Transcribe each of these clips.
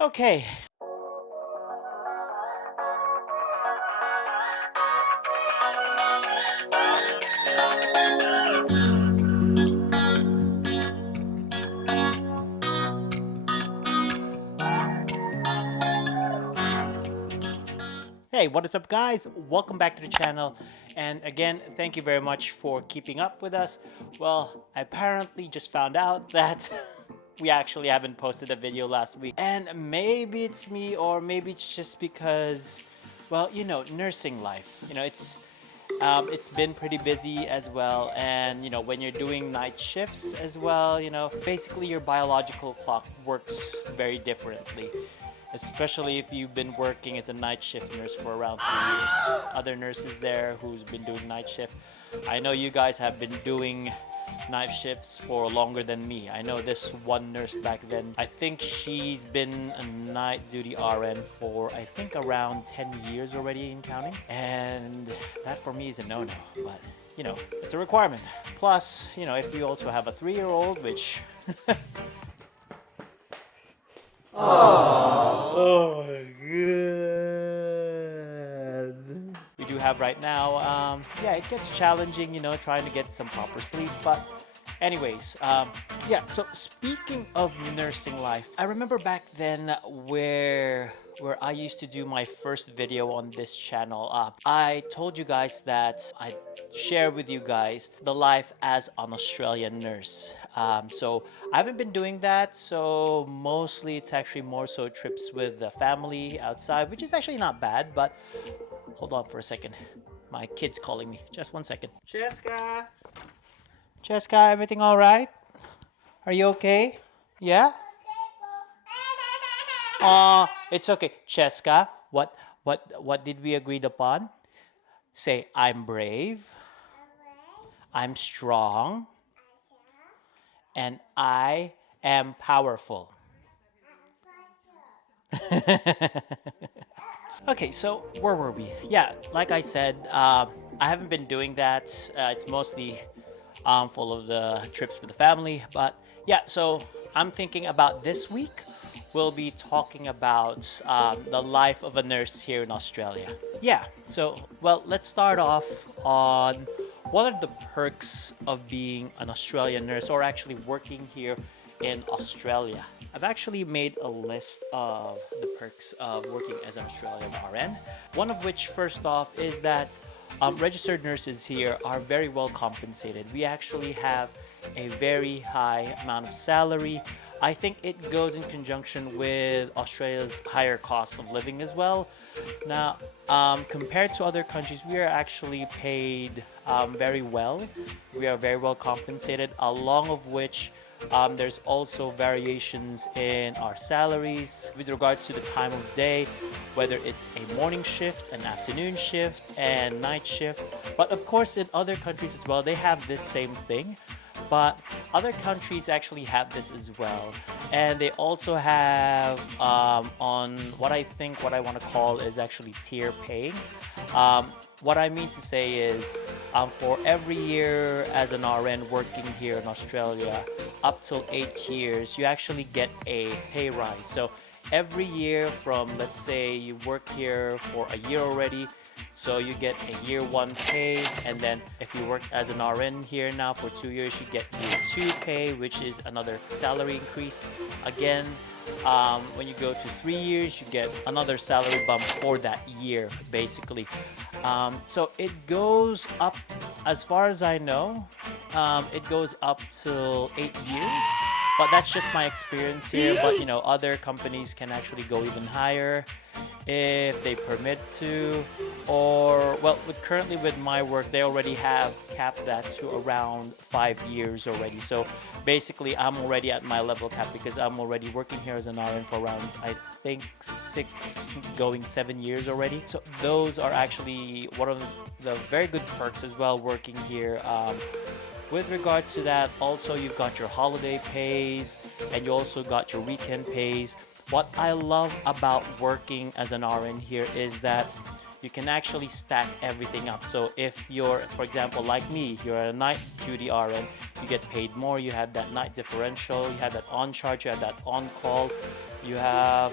Okay. Hey, what is up, guys? Welcome back to the channel. And again, thank you very much for keeping up with us. Well, I apparently just found out that we actually haven't posted a video last week. And maybe it's me, or maybe it's just because, well, nursing life. It's been pretty busy as well, and when you're doing night shifts as well, basically your biological clock works very differently, especially if you've been working as a night shift nurse for around 3 years. Other nurses there who's been doing night shift, I know you guys have been doing night shifts for longer than me. I know this one nurse back then, I think she's been a night duty RN for I think around 10 years already in counting. And that for me is a no-no, but it's a requirement. Plus, if you also have a 3-year-old, which oh my god. We do have right now, yeah, it gets challenging, trying to get some proper sleep, but anyways, yeah, so speaking of nursing life, I remember back then where I used to do my first video on this channel. I told you guys that I'd share with you guys the life as an Australian nurse. So I haven't been doing that, so mostly it's actually more so trips with the family outside, which is actually not bad, but hold on for a second. My kid's calling me. Just one second. Jessica! Jessica, everything all right? Are you okay? Yeah? It's okay. Jessica, what did we agree upon? Say, I'm brave, I'm strong, and I am powerful. Okay, so where were we? Yeah, like I said, I haven't been doing that. It's mostly full of the trips with the family. But yeah, so I'm thinking about this week, we'll be talking about the life of a nurse here in Australia. Yeah, so, well, let's start off on what are the perks of being an Australian nurse, or actually working here in Australia. I've actually made a list of the perks of working as an Australian RN. One of which, first off, is that registered nurses here are very well compensated. We actually have a very high amount of salary. I think it goes in conjunction with Australia's higher cost of living as well. Now, compared to other countries, we are actually paid very well. We are very well compensated, along of which there's also variations in our salaries with regards to the time of day, whether it's a morning shift, an afternoon shift, and night shift. But of course, in other countries as well, they have this same thing. But other countries actually have this as well. And they also have on what I want to call is actually tier paying. What I mean to say is for every year as an RN working here in Australia, up till 8 years, you actually get a pay rise. So every year from, let's say you work here for a year already, so you get a year 1 pay, and then if you work as an RN here now for 2 years, you get year 2 pay, which is another salary increase. Again, when you go to 3 years, you get another salary bump for that year, basically. So it goes up, as far as I know, it goes up till 8 years. But that's just my experience here. But other companies can actually go even higher if they permit to. Or, well, currently with my work, they already have capped that to around 5 years already. So basically, I'm already at my level cap because I'm already working here as an RN for around, I think, 6 going 7 years already. So those are actually one of the very good perks as well working here. With regards to that, also you've got your holiday pays, and you also got your weekend pays. What I love about working as an RN here is that you can actually stack everything up. So if you're, for example, like me, you're a night duty RN, you get paid more. You have that night differential, you have that on charge, you have that on call, you have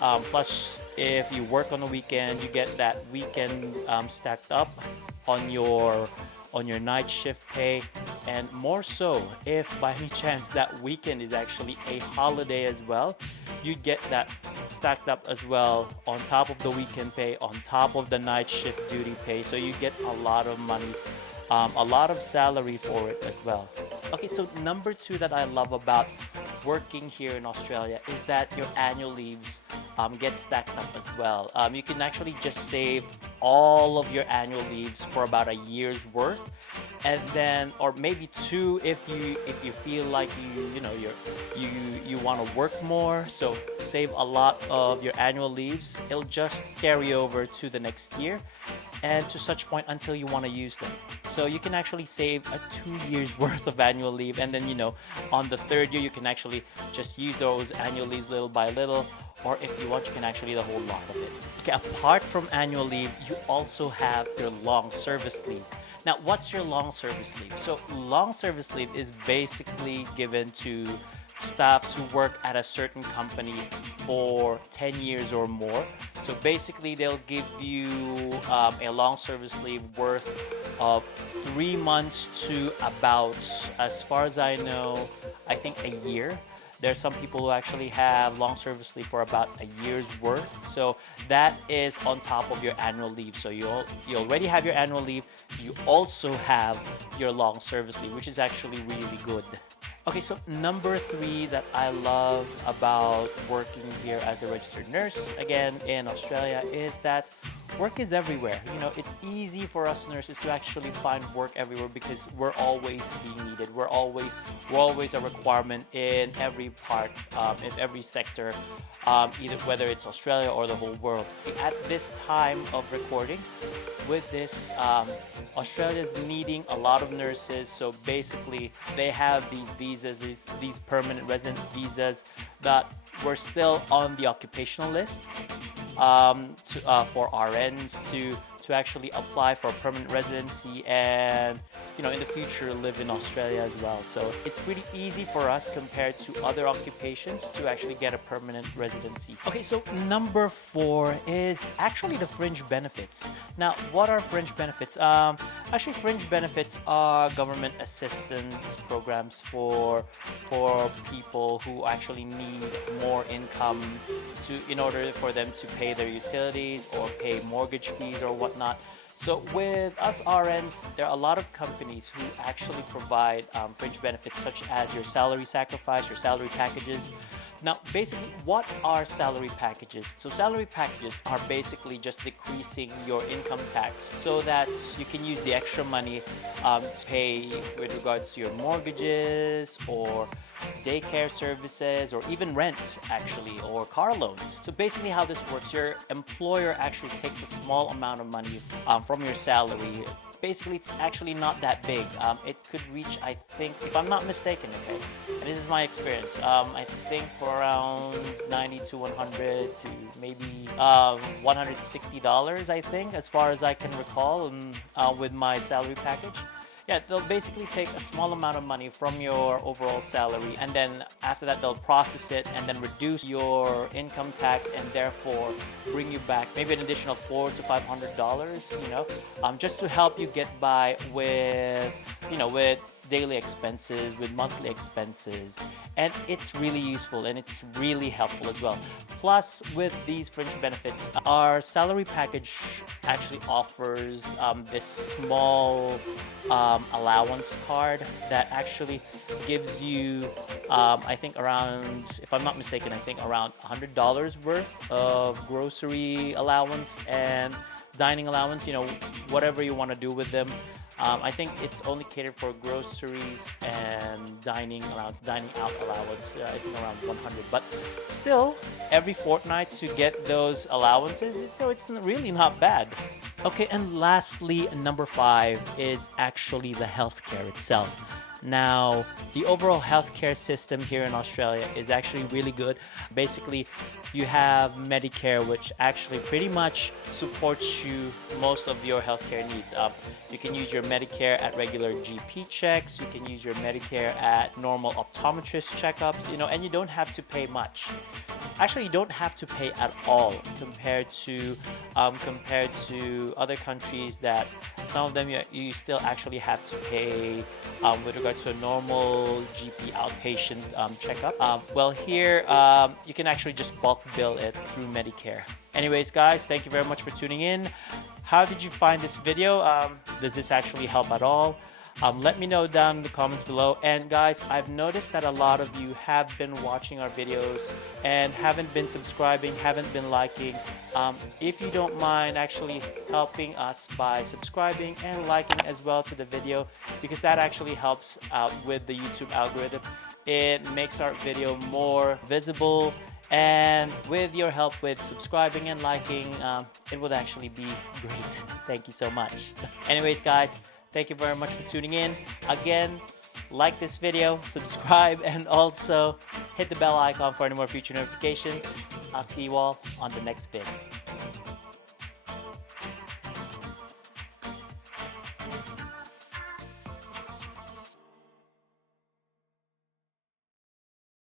plus if you work on the weekend, you get that weekend stacked up on your night shift pay. And more so, if by any chance that weekend is actually a holiday as well, you get that stacked up as well on top of the weekend pay, on top of the night shift duty pay. So you get a lot of money, a lot of salary for it as well. Okay, so number two that I love about working here in Australia is that your annual leaves get stacked up as well. You can actually just save all of your annual leaves for about a year's worth, and then, or maybe two if you feel like you want to work more. So save a lot of your annual leaves. It'll just carry over to the next year, and to such point until you want to use them. So you can actually save a 2 years worth of annual leave, and then on the third year you can actually just use those annual leaves little by little, or if you want, you can actually the whole lot of it. Okay, apart from annual leave, you also have your long service leave. Now, what's your long service leave? So long service leave is basically given to staffs who work at a certain company for 10 years or more. So basically, they'll give you a long service leave worth of 3 months to about, as far as I know, I think a year. There's some people who actually have long service leave for about a year's worth. So that is on top of your annual leave. So you already have your annual leave. You also have your long service leave, which is actually really good. Okay, so number three that I love about working here as a registered nurse, again in Australia, is that work is everywhere. It's easy for us nurses to actually find work everywhere because we're always being needed. We're always a requirement in every part, in every sector, either whether it's Australia or the whole world. At this time of recording, with this, Australia's needing a lot of nurses. So basically, they have these visas, these permanent resident visas that were still on the occupational list for RNs to actually apply for a permanent residency and in the future live in Australia as well. So it's pretty easy for us compared to other occupations to actually get a permanent residency. Okay, so number four is actually the fringe benefits. Now, what are fringe benefits? Actually, fringe benefits are government assistance programs for people who actually need more income in order for them to pay their utilities or pay mortgage fees or whatnot. So with us RNs, there are a lot of companies who actually provide fringe benefits such as your salary sacrifice, your salary packages. Now, basically, what are salary packages? So salary packages are basically just decreasing your income tax so that you can use the extra money to pay with regards to your mortgages or daycare services or even rent, actually, or car loans. So basically how this works, your employer actually takes a small amount of money from your salary. Basically, it's actually not that big. It could reach, I think, if I'm not mistaken, okay, and this is my experience, I think for around 90 to 100 to maybe $160, I think, as far as I can recall, with my salary package. Yeah, they'll basically take a small amount of money from your overall salary, and then after that they'll process it and then reduce your income tax and therefore bring you back maybe an additional $400 to $500, just to help you get by with daily expenses, with monthly expenses, and it's really useful and it's really helpful as well. Plus, with these fringe benefits, our salary package actually offers this small allowance card that actually gives you, I think around, if I'm not mistaken, I think around $100 worth of grocery allowance and dining allowance, whatever you want to do with them. I think it's only catered for groceries and dining allowance, dining out allowance, I think around 100. But still, every fortnight to get those allowances, so it's really not bad. Okay, and lastly, number five is actually the healthcare itself. Now, the overall healthcare system here in Australia is actually really good. Basically, you have Medicare, which actually pretty much supports you most of your healthcare needs. You can use your Medicare at regular GP checks. You can use your Medicare at normal optometrist checkups, and you don't have to pay much. Actually, you don't have to pay at all compared to other countries that some of them you still actually have to pay with regards to a normal GP outpatient checkup. Well, here you can actually just bulk bill it through Medicare. Anyways, guys, thank you very much for tuning in. How did you find this video? Does this actually help at all? Let me know down in the comments below. And guys, I've noticed that a lot of you have been watching our videos and haven't been subscribing, haven't been liking. If you don't mind actually helping us by subscribing and liking as well to the video, because that actually helps out with the YouTube algorithm. It makes our video more visible, and with your help with subscribing and liking, it would actually be great. Thank you so much. Anyways, guys, thank you very much for tuning in. Again, like this video, subscribe, and also hit the bell icon for any more future notifications. I'll see you all on the next vid.